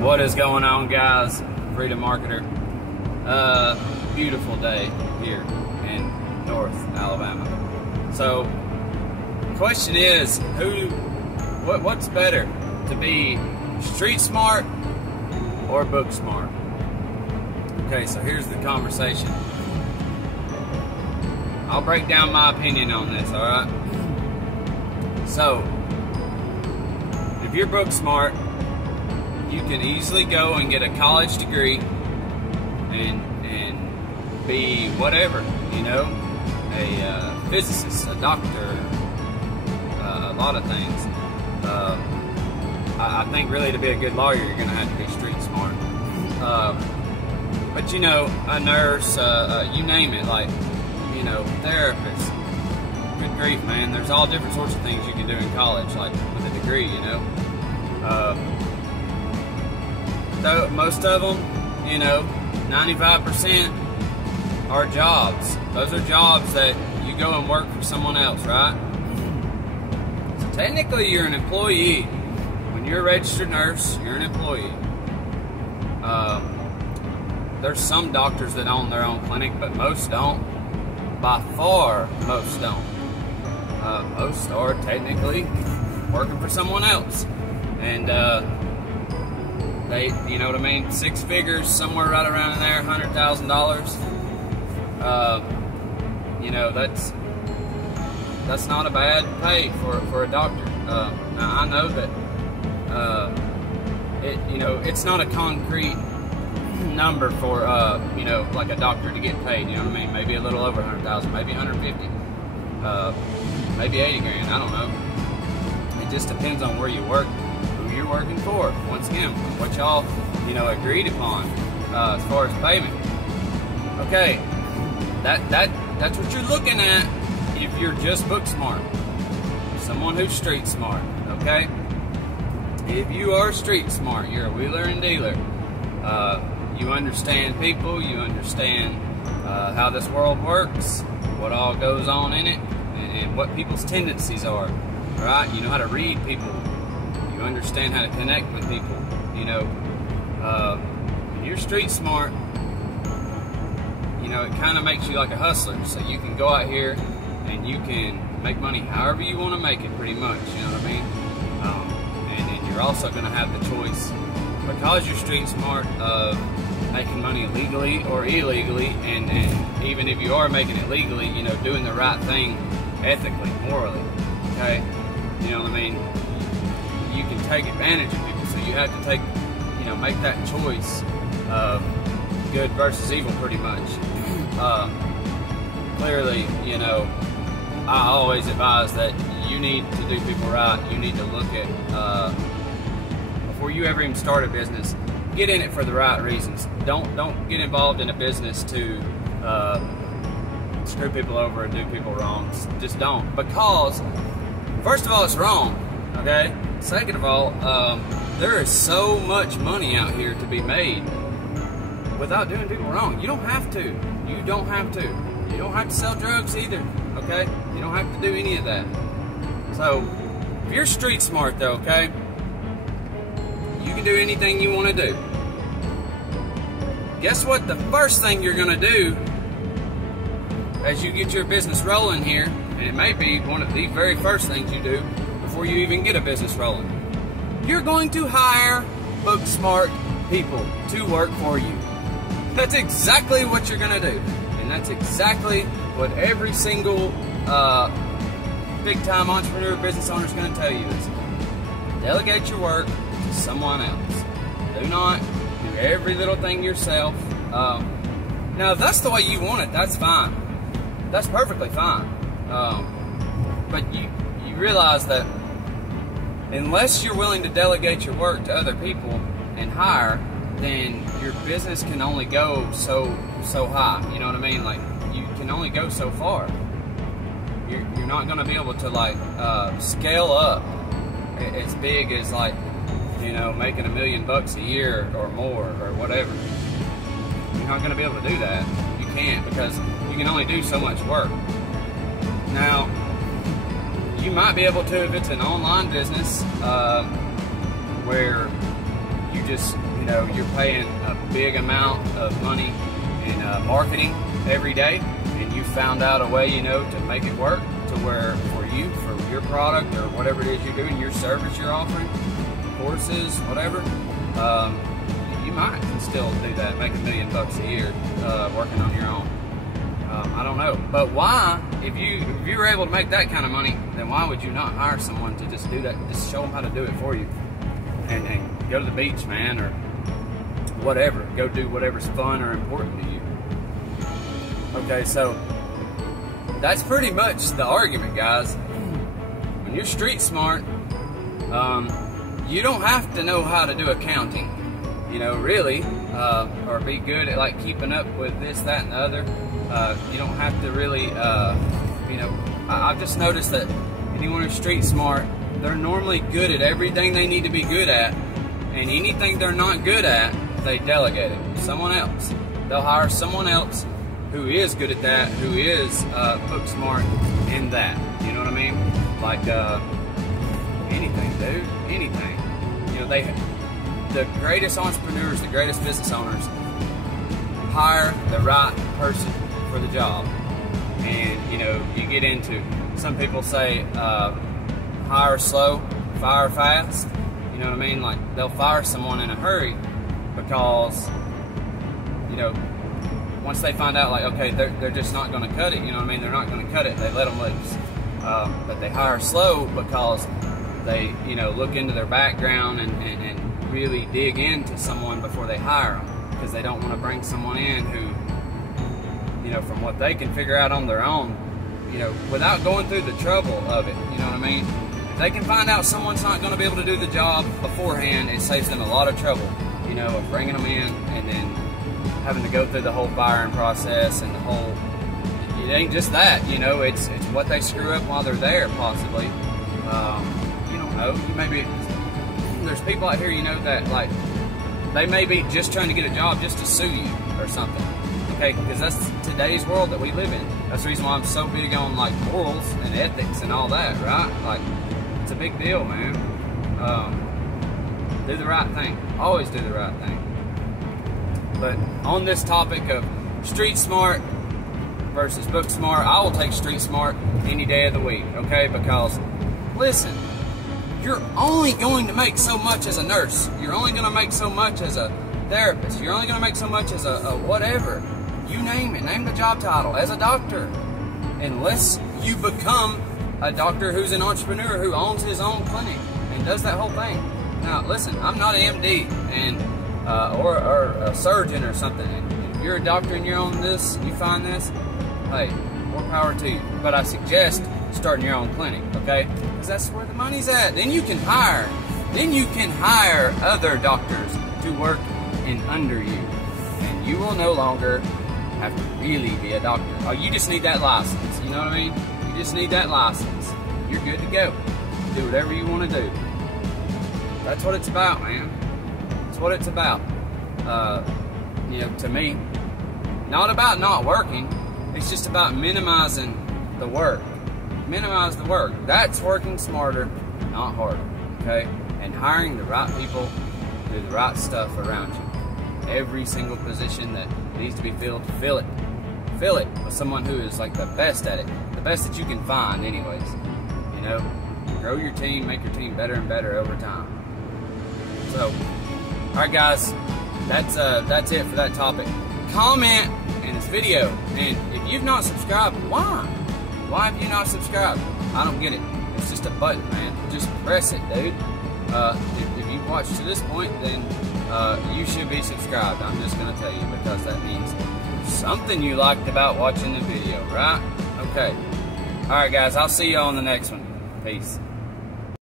What is going on, guys? Freedom Marketer. Beautiful day here in North Alabama. So, the question is, what's better, to be street smart or book smart? Okay, so here's the conversation. I'll break down my opinion on this, alright? So, if you're book smart, you can easily go and get a college degree and be whatever, you know, a physicist, a doctor, a lot of things. I think really to be a good lawyer, you're going to have to be street smart. But you know, a nurse, you name it, like, you know, therapist. Good grief, man. There's all different sorts of things you can do in college, like with a degree, you know. Though most of them, you know, 95% are jobs. Those are jobs that you go and work for someone else, right? So technically, you're an employee. When you're a registered nurse, you're an employee. There's some doctors that own their own clinic, but most don't. By far, most don't. Most are technically working for someone else. And they, you know what I mean, 6 figures, somewhere right around in there, $100,000. You know, that's not a bad pay for a doctor. Now I know that you know, it's not a concrete number for you know, like a doctor to get paid. You know what I mean? Maybe a little over 100,000, maybe 150, maybe 80 grand. I don't know. It just depends on where you work, who you're working for. Once again, what y'all, you know, agreed upon as far as payment. Okay, that's what you're looking at if you're just book smart. Someone who's street smart. Okay, if you are street smart, you're a wheeler and dealer. You understand people. You understand how this world works, what all goes on in it, and what people's tendencies are. Right? You know how to read people. You understand how to connect with people. You know, when you're street smart, you know, it kind of makes you like a hustler. So you can go out here and you can make money however you want to make it, pretty much. You know what I mean? And then you're also going to have the choice, because you're street smart, of making money legally or illegally. And even if you are making it legally, you know, doing the right thing ethically, morally. Okay? You know what I mean? You can take advantage of people, so you have to take, you know, make that choice of good versus evil, pretty much. Clearly, you know, I always advise that you need to do people right. You need to look at, before you ever even start a business, get in it for the right reasons. Don't get involved in a business to screw people over and do people wrong. Just don't, because first of all, it's wrong, okay? Second of all, there is so much money out here to be made without doing people wrong. You don't have to. You don't have to. You don't have to sell drugs either, okay? You don't have to do any of that. So, if you're street smart though, okay, you can do anything you want to do. Guess what? The first thing you're going to do as you get your business rolling here, and it may be one of the very first things you do before you even get a business rolling, you're going to hire book smart people to work for you. That's exactly what you're going to do. And that's exactly what every single big-time entrepreneur business owner is going to tell you is, delegate your work to someone else. Do not do every little thing yourself. Now, if that's the way you want it, that's fine. That's perfectly fine. But you realize that unless you're willing to delegate your work to other people and hire, then your business can only go so high. You know what I mean? Like, you can only go so far. You're not going to be able to, like, scale up as big as, like, you know, making $1 million a year or more or whatever. You're not going to be able to do that. You can't, because you can only do so much work. Now, you might be able to if it's an online business where you just you know, you're paying a big amount of money in marketing every day, and you found out a way, you know, to make it work to where for you, for your product or whatever it is you're doing, your service you're offering, courses, whatever, you might can still do that, make $1 million a year working on your own. I don't know, but why, if you were able to make that kind of money, then why would you not hire someone to just do that, just show them how to do it for you, and go to the beach, man, or whatever, go do whatever's fun or important to you. Okay, so that's pretty much the argument, guys. When you're street smart, you don't have to know how to do accounting, you know, really, or be good at like keeping up with this, that, and the other. You don't have to really, you know, I've just noticed that anyone who's street smart, they're normally good at everything they need to be good at, and anything they're not good at, they delegate it to someone else. They'll hire someone else who is good at that, who is book smart in that. You know what I mean? Like anything, dude, anything. You know, the greatest entrepreneurs, the greatest business owners, hire the right person for the job. And you know, you get into, some people say hire slow, fire fast. You know what I mean? Like they'll fire someone in a hurry because, you know, once they find out, like, okay, they're just not going to cut it, you know what I mean? They're not going to cut it, they let them loose. But they hire slow because they, you know, look into their background and really dig into someone before they hire them, because they don't want to bring someone in who, you know, from what they can figure out on their own, you know, without going through the trouble of it, you know what I mean? If they can find out someone's not going to be able to do the job beforehand, it saves them a lot of trouble, you know, of bringing them in and then having to go through the whole firing process and the whole, it ain't just that, you know, it's what they screw up while they're there, possibly. You don't know, you maybe, there's people out here, you know, that like, they may be just trying to get a job just to sue you or something, okay, because that's today's world that we live in. That's the reason why I'm so big on like morals and ethics and all that, right? Like, it's a big deal, man. Do the right thing, always do the right thing. But on this topic of street smart versus book smart, I will take street smart any day of the week, okay? Because, listen, you're only going to make so much as a nurse. You're only going to make so much as a therapist. You're only going to make so much as a whatever. You name it. Name the job title. As a doctor. Unless you become a doctor who's an entrepreneur who owns his own clinic and does that whole thing. Now, listen, I'm not an MD and or a surgeon or something. If you're a doctor and you're on this, you find this, hey, more power to you. But I suggest starting your own clinic, okay? Because that's where the money's at. Then you can hire other doctors to work in under you. And you will no longer have to really be a doctor. Oh, you just need that license, you know what I mean? You just need that license. You're good to go. Do whatever you want to do. That's what it's about, man. What it's about, you know, to me. Not about not working. It's just about minimizing the work. Minimize the work. That's working smarter, not harder, okay? And hiring the right people to do the right stuff around you. Every single position that needs to be filled, fill it. Fill it with someone who is like the best at it. The best that you can find anyways. You know, grow your team, make your team better and better over time. So, alright guys, that's it for that topic. Comment in this video, and if you've not subscribed, why? Why have you not subscribed? I don't get it. It's just a button, man. Just press it, dude. If you've watched to this point, then you should be subscribed. I'm just going to tell you, because that means something you liked about watching the video, right? Okay. Alright guys, I'll see you on the next one. Peace.